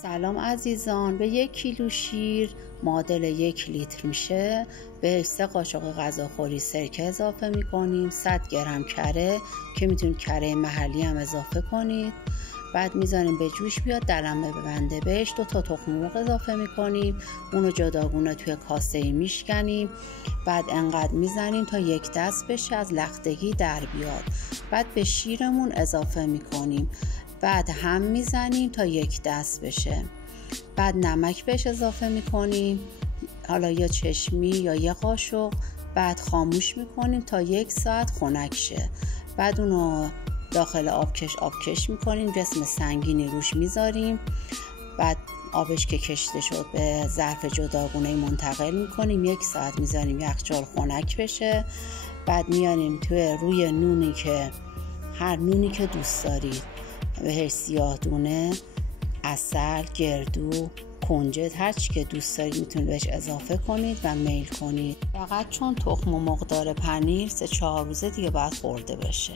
سلام عزیزان، به 1 کیلو شیر معادل 1 لیتر میشه. به 3 قاشق غذاخوری سرکه اضافه میکنیم، 100 گرم کره که میتونید کره محلی هم اضافه کنید. بعد میذاریم به جوش بیاد، دلمه ببنده. بهش 2 تا تخم مرغ اضافه میکنیم، اونو جداگونه توی کاسه میشکنیم. بعد انقدر میزنیم تا 1 دست بشه، از لختگی در بیاد. بعد به شیرمون اضافه میکنیم، بعد هم میزنیم تا 1 دست بشه. بعد نمک بهش اضافه میکنیم، حالا یا چشمی یا 1 قاشق. بعد خاموش میکنیم تا 1 ساعت خنک شه. بعد اونو داخل آبکش میکنیم، جسم سنگینی روش میذاریم. بعد آبش که کشیده شد به ظرف جداگونه منتقل میکنیم، 1 ساعت میذاریم یخچال خنک بشه. بعد میاریم روی نونی که هر نونی که دوست دارید، بهش سیاه دونه، عسل، گردو، کنجد، هر چی که دوست دارید میتونید بهش اضافه کنید و میل کنید. فقط چون تخم و مقدار پنیر 3-4 روزه دیگه باید خورده بشه.